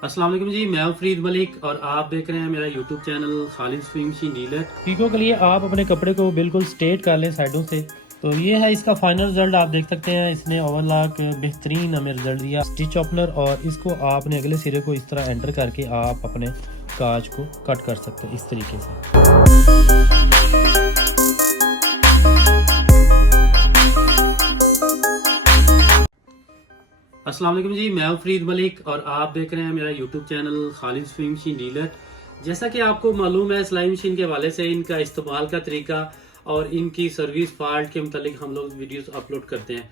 अस्सलाम वालेकुम जी, मैं हूं फरीद मलिक और आप देख रहे हैं मेरा YouTube channel Khalid sewing machine dealer. पीको के लिए आप अपने कपड़े को बिल्कुल स्ट्रेट कर लें साइडों से। तो ये है इसका फाइनल रिजल्ट, आप देख सकते हैं। इसने ओवरलॉक बेहतरीन हमें रिजल्ट दिया। स्टिच ओपनर और इसको आपने अगले सिरे को इस तरह एंटर करके आप अपने काज को कट कर सकते हैं इस तरीके से। अस्सलाम वालेकुम जी, मैं हूं फरीद मलिक और आप देख रहे हैं मेरा YouTube channel Khalid sewing machine dealer. जैसा कि आपको मालूम है, सिलाई मशीन के हवाले से इनका इस्तेमाल का तरीका और इनकी सर्विस फॉल्ट के मुतालिक हम लोग वीडियोस अपलोड करते हैं।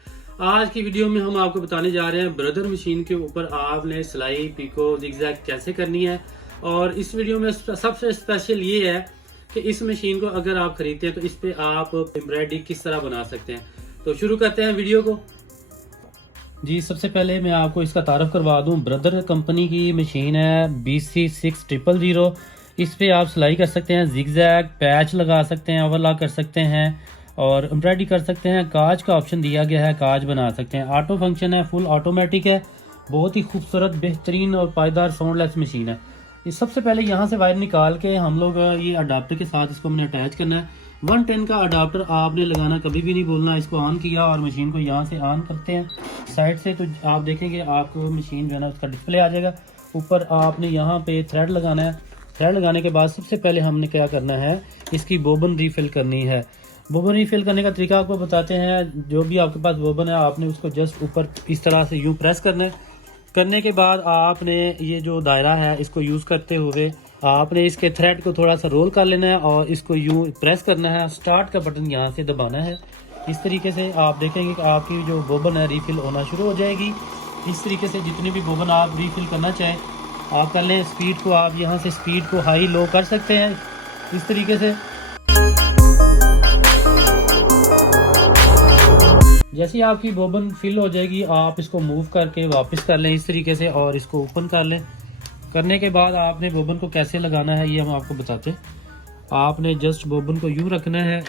आज की वीडियो में हम आपको बताने जा रहे हैं ब्रदर मशीन के ऊपर आपने सिलाई पिको जिगजैग कैसे करनी है। और इस वीडियो में सबसे स्पेशल ये है कि इस मशीन को अगर आप खरीदते हैं तो इस पे आप एम्ब्रॉयडरी किस तरह बना सकते हैं। तो शुरू करते हैं वीडियो को जी। सबसे पहले मैं आपको इसका तारफ़ करवा दूं। ब्रदर कंपनी की मशीन है BC6000। इस पे आप सिलाई कर सकते हैं, जिगजैग पैच लगा सकते हैं, ओवरलॉक कर सकते हैं और एम्ब्रॉयडरी कर सकते हैं। काज का ऑप्शन दिया गया है, काज बना सकते हैं। ऑटो फंक्शन है, फुल ऑटोमेटिक है। बहुत ही खूबसूरत, बेहतरीन और पायदार साउंडलेस मशीन है। इस सबसे पहले यहाँ से वायर निकाल के हम लोग ये अडाप्टर के साथ इसको हमने अटैच करना है। 110 का अडाप्टर आपने लगाना कभी भी नहीं भूलना। इसको ऑन किया और मशीन को यहाँ से ऑन करते हैं साइड से, तो आप देखेंगे आपको मशीन जो है ना उसका डिस्प्ले आ जाएगा। ऊपर आपने यहाँ पे थ्रेड लगाना है। थ्रेड लगाने के बाद सबसे पहले हमने क्या करना है, इसकी बोबन रीफिल करनी है। बोबन रीफिल करने का तरीका आपको बताते हैं। जो भी आपके पास बोबन है आपने उसको जस्ट ऊपर इस तरह से यूँ प्रेस करना है। करने के बाद आपने ये जो दायरा है इसको यूज़ करते हुए आपने इसके थ्रेड को थोड़ा सा रोल कर लेना है और इसको यूँ प्रेस करना है। स्टार्ट का बटन यहाँ से दबाना है। इस तरीके से आप देखेंगे कि आपकी जो बोबन है रीफिल होना शुरू हो जाएगी। इस तरीके से जितनी भी बोबन आप रीफिल करना चाहें आप कर लें। स्पीड को आप यहाँ से स्पीड को हाई लो कर सकते हैं इस तरीके से। जैसे आपकी बोबन फिल हो जाएगी आप इसको मूव करके वापस कर लें इस तरीके से और इसको ओपन कर लें। करने के बाद आपने बोबन को कैसे लगाना है ये हम आपको बताते हैं। आपने जस्ट बोबन को यूँ रखना है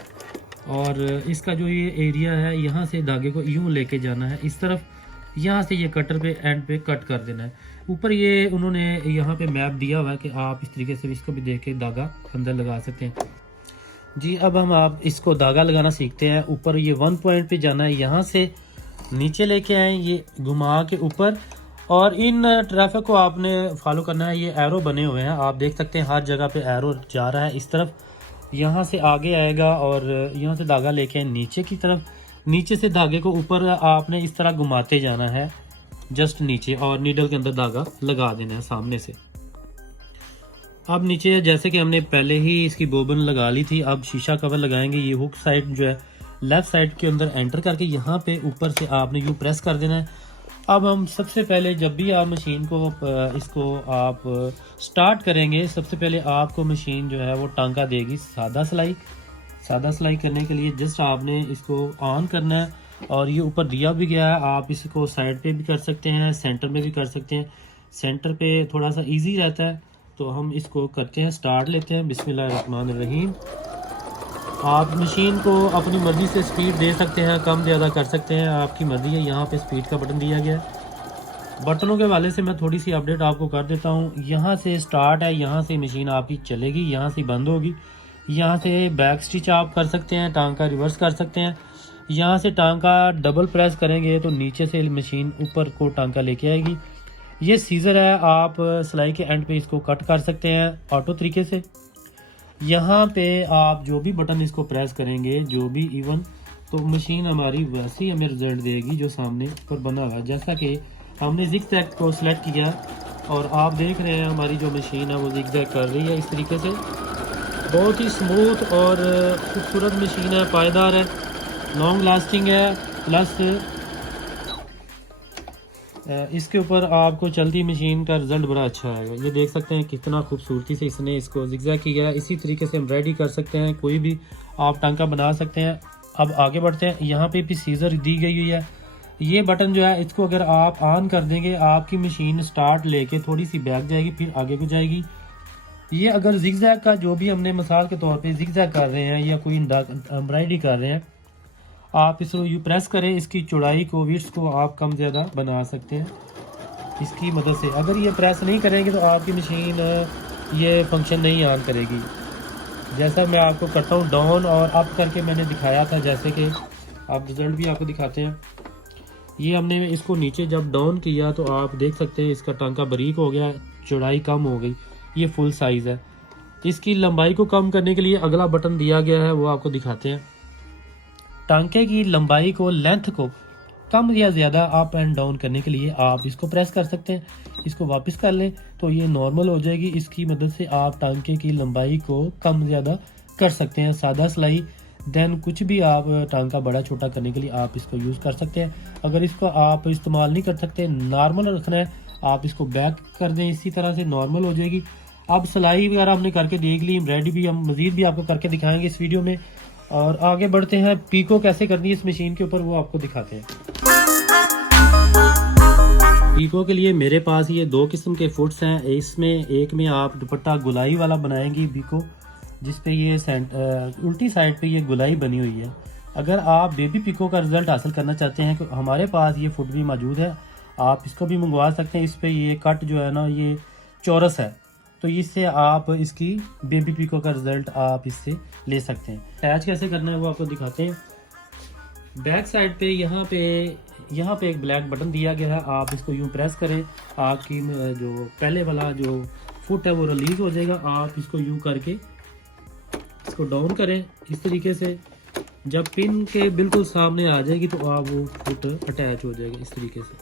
और इसका जो ये एरिया है यहाँ से धागे को यूँ लेके जाना है इस तरफ। यहाँ से ये कटर पे एंड पे कट कर देना है। ऊपर ये उन्होंने यहाँ पे मैप दिया हुआ है कि आप इस तरीके से इसको भी देख के धागा अंदर लगा सकते हैं जी। अब हम आप इसको धागा लगाना सीखते हैं। ऊपर ये 1 पॉइंट पे जाना है, यहाँ से नीचे लेके आए, ये घुमा के ऊपर और इन ट्रैफिक को आपने फॉलो करना है। ये एरो बने हुए हैं, आप देख सकते हैं हर जगह पे एरो जा रहा है इस तरफ। यहाँ से आगे आएगा और यहाँ से धागा लेके नीचे की तरफ। नीचे से धागे को ऊपर आपने इस तरह घुमाते जाना है जस्ट नीचे और नीडल के अंदर धागा लगा देना है सामने से। अब नीचे जैसे कि हमने पहले ही इसकी बोबन लगा ली थी, अब शीशा कवर लगाएंगे। ये हुक साइड जो है लेफ्ट साइड के अंदर एंटर करके यहाँ पे ऊपर से आपने यूँ प्रेस कर देना है। अब हम सबसे पहले जब भी आप मशीन को इसको आप स्टार्ट करेंगे सबसे पहले आपको मशीन जो है वो टांका देगी सादा सिलाई करने के लिए जस्ट आपने इसको ऑन करना है। और ये ऊपर दिया भी गया है, आप इसको साइड पे भी कर सकते हैं, सेंटर में भी कर सकते हैं। सेंटर पे थोड़ा सा इजी रहता है तो हम इसको करते हैं, स्टार्ट लेते हैं। बिस्मिल्लाहिर्रहमानिर्रहीम। आप मशीन को अपनी मर्ज़ी से स्पीड दे सकते हैं, कम ज़्यादा कर सकते हैं, आपकी मर्ज़ी है। यहाँ पे स्पीड का बटन दिया गया है। बटनों के हवाले से मैं थोड़ी सी अपडेट आपको कर देता हूँ। यहाँ से स्टार्ट है, यहाँ से मशीन आपकी चलेगी, यहाँ से बंद होगी। यहाँ से बैक स्टिच आप कर सकते हैं, टांका रिवर्स कर सकते हैं। यहाँ से टांका डबल प्रेस करेंगे तो नीचे से मशीन ऊपर को टांका लेके आएगी। ये सीज़र है, आप सिलाई के एंड पे इसको कट कर सकते हैं ऑटो तरीके से। यहाँ पे आप जो भी बटन इसको प्रेस करेंगे जो भी इवन, तो मशीन हमारी वैसे ही हमें रिजल्ट देगी जो सामने पर बना हुआ है। जैसा कि हमने जिगजैग को सिलेक्ट किया और आप देख रहे हैं हमारी जो मशीन है वो जिगजैग कर रही है इस तरीके से। बहुत ही स्मूथ और खूबसूरत मशीन है, पायदार है, लॉन्ग लास्टिंग है। प्लस इसके ऊपर आपको चलती मशीन का रिजल्ट बड़ा अच्छा आएगा। ये देख सकते हैं कितना खूबसूरती से इसने इसको जिगजैग किया है। इसी तरीके से एम्ब्रॉयडरी कर सकते हैं, कोई भी आप टांका बना सकते हैं। अब आगे बढ़ते हैं। यहाँ पे भी सीजर दी गई हुई है। ये बटन जो है इसको अगर आप ऑन कर देंगे आपकी मशीन स्टार्ट लेके थोड़ी सी बैक जाएगी फिर आगे को जाएगी। ये अगर जिगजैग का जो भी हमने मिसाल के तौर पे जिगजैग कर रहे हैं या कोई एम्ब्रॉयडरी कर रहे हैं आप इसको यू प्रेस करें, इसकी चौड़ाई को विड्थ को आप कम ज़्यादा बना सकते हैं। इसकी मदद से। अगर ये प्रेस नहीं करेंगे तो आपकी मशीन ये फंक्शन नहीं ऑन करेगी। जैसा मैं आपको करता हूँ डाउन और अप करके मैंने दिखाया था, जैसे कि आप रिज़ल्ट भी आपको दिखाते हैं। ये हमने इसको नीचे जब डाउन किया तो आप देख सकते हैं इसका टांका बारीक हो गया, चौड़ाई कम हो गई, ये फुल साइज़ है। इसकी लंबाई को कम करने के लिए अगला बटन दिया गया है, वो आपको दिखाते हैं। टांके की लंबाई को, लेंथ को कम या ज़्यादा अप एंड डाउन करने के लिए आप इसको प्रेस कर सकते हैं। इसको वापस कर लें तो ये नॉर्मल हो जाएगी। इसकी मदद से आप टांके की लंबाई को कम ज़्यादा कर सकते हैं। सादा सिलाई देन कुछ भी आप टांका बड़ा छोटा करने के लिए आप इसको यूज़ कर सकते हैं। अगर इसको आप इस्तेमाल नहीं कर सकते, नॉर्मल रखना है, आप इसको बैक कर दें, इसी तरह से नॉर्मल हो जाएगी। अब सिलाई वगैरह हमने करके देख ली, रेडी भी हम मज़ीद भी आपको करके दिखाएंगे इस वीडियो में। और आगे बढ़ते हैं, पीको कैसे करनी है इस मशीन के ऊपर वो आपको दिखाते हैं। पीको के लिए मेरे पास ये 2 किस्म के फुट्स हैं। इसमें एक में आप दुपट्टा गुलाई वाला बनाएंगे पीको, जिस पे ये उल्टी साइड पे ये गुलाई बनी हुई है। अगर आप बेबी पीको का रिजल्ट हासिल करना चाहते हैं तो हमारे पास ये फुट भी मौजूद है, आप इसको भी मंगवा सकते हैं। इस पे ये कट जो है ना ये चौरस है, तो इससे आप इसकी बेबी पीको का रिजल्ट आप इससे ले सकते हैं। अटैच कैसे करना है वो आपको दिखाते हैं। बैक साइड पे यहाँ पे एक ब्लैक बटन दिया गया है, आप इसको यूँ प्रेस करें, आपकी जो पहले वाला जो फुट है वो रिलीज हो जाएगा। आप इसको यूँ करके इसको डाउन करें इस तरीके से, जब पिन के बिल्कुल सामने आ जाएगी तो आप वो फुट अटैच हो जाएगा इस तरीके से,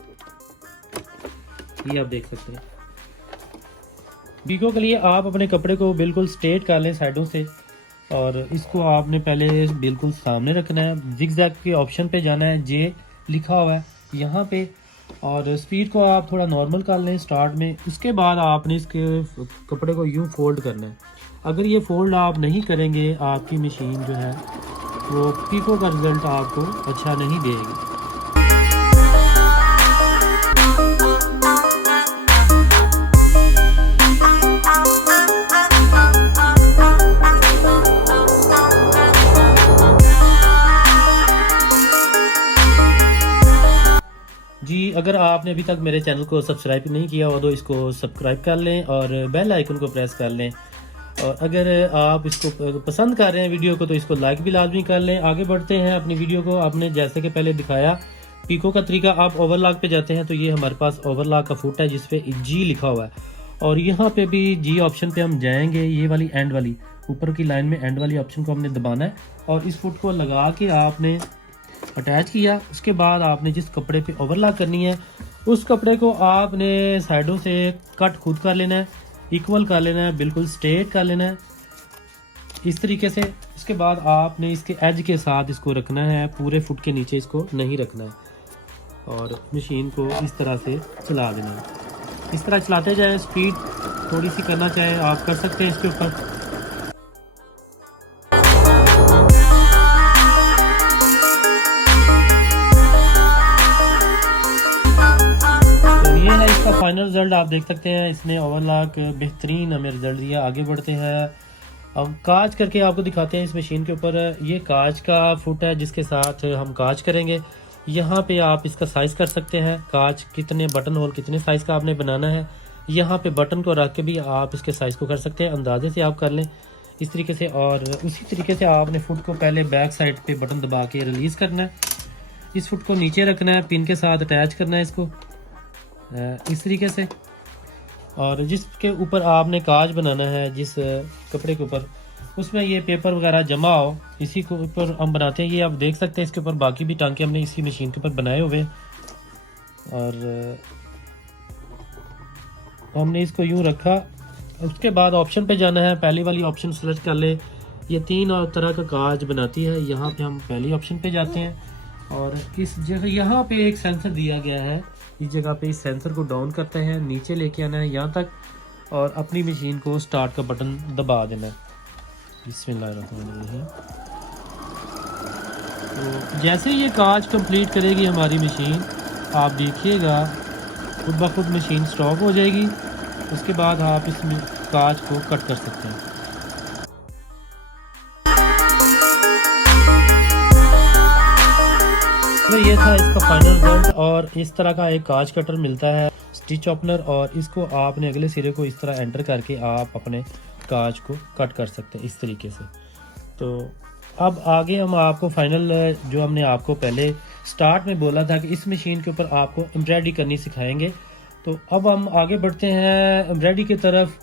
ये आप देख सकते हैं। पीको के लिए आप अपने कपड़े को बिल्कुल स्ट्रेट कर लें साइडों से, और इसको आपने पहले बिल्कुल सामने रखना है। जिगजैग के ऑप्शन पे जाना है, जे लिखा हुआ है यहाँ पे, और स्पीड को आप थोड़ा नॉर्मल कर लें स्टार्ट में। उसके बाद आपने इसके कपड़े को यूँ फोल्ड करना है। अगर ये फोल्ड आप नहीं करेंगे, आपकी मशीन जो है वो पीको का रिजल्ट आपको अच्छा नहीं देगी। जी, अगर आपने अभी तक मेरे चैनल को सब्सक्राइब नहीं किया हो तो इसको सब्सक्राइब कर लें और बेल आइकन को प्रेस कर लें। और अगर आप इसको पसंद कर रहे हैं वीडियो को तो इसको लाइक भी लाजमी कर लें। आगे बढ़ते हैं अपनी वीडियो को। आपने जैसे कि पहले दिखाया पीको का तरीका, आप ओवरलॉक पे जाते हैं तो ये हमारे पास ओवरलॉक का फुट है जिस पे जी लिखा हुआ है, और यहाँ पे भी जी ऑप्शन पे हम जाएंगे। ये वाली एंड वाली ऊपर की लाइन में एंड वाली ऑप्शन को हमने दबाना है और इस फुट को लगा के आपने अटैच किया। उसके बाद आपने जिस कपड़े पे ओवरलॉक करनी है उस कपड़े को आपने साइडों से कट खुद कर लेना है, इक्वल कर लेना है, बिल्कुल स्ट्रेट कर लेना है इस तरीके से। उसके बाद आपने इसके एज के साथ इसको रखना है, पूरे फुट के नीचे इसको नहीं रखना है, और मशीन को इस तरह से चला देना है। इस तरह चलाते जाए, स्पीड थोड़ी सी करना चाहे आप कर सकते हैं इसके ऊपर। ये है इसका फाइनल रिजल्ट, आप देख सकते हैं इसने ओवरलॉक बेहतरीन हमें रिजल्ट दिया। आगे बढ़ते हैं, अब काज करके आपको दिखाते हैं इस मशीन के ऊपर। ये काज का फुट है जिसके साथ हम काज करेंगे। यहाँ पे आप इसका साइज़ कर सकते हैं, काज कितने बटन होल कितने साइज़ का आपने बनाना है। यहाँ पे बटन को रख के भी आप इसके साइज़ को कर सकते हैं, अंदाजे से आप कर लें इस तरीके से। और उसी तरीके से आपने फुट को पहले बैक साइड पे बटन दबा के रिलीज़ करना है, इस फुट को नीचे रखना है, पिन के साथ अटैच करना है इसको इस तरीके से। और जिसके ऊपर आपने काज बनाना है, जिस कपड़े के ऊपर, उसमें ये पेपर वगैरह जमा हो, इसी के ऊपर हम बनाते हैं। ये आप देख सकते हैं इसके ऊपर बाकी भी टांके हमने इसी मशीन के ऊपर बनाए हुए हैं। और हमने इसको यूं रखा। उसके बाद ऑप्शन पे जाना है, पहली वाली ऑप्शन सेलेक्ट कर ले। ये 3 तरह का काज बनाती है। यहाँ पे हम पहली ऑप्शन पे जाते हैं और इस जगह यहाँ पे एक सेंसर दिया गया है, इस जगह पे इस सेंसर को डाउन करते हैं, नीचे लेके आना है यहाँ तक, और अपनी मशीन को स्टार्ट का बटन दबा देना है। बिस्मिल्लाहिर्रहमानिर्रहीम। तो जैसे ये काज कंप्लीट करेगी हमारी मशीन, आप देखिएगा खुद ब खुद मशीन स्टॉप हो जाएगी। उसके बाद आप इस काज को कट कर सकते हैं। तो ये था इसका फाइनल रिजल्ट, और इस तरह का एक काज कटर मिलता है स्टिच ओपनर, और इसको आपने अगले सिरे को इस तरह एंटर करके आप अपने काज को कट कर सकते हैं इस तरीके से। तो अब आगे हम आपको फाइनल, जो हमने आपको पहले स्टार्ट में बोला था कि इस मशीन के ऊपर आपको एम्ब्रॉयडरी करनी सिखाएंगे, तो अब हम आगे बढ़ते हैं एम्ब्रॉयडरी की तरफ।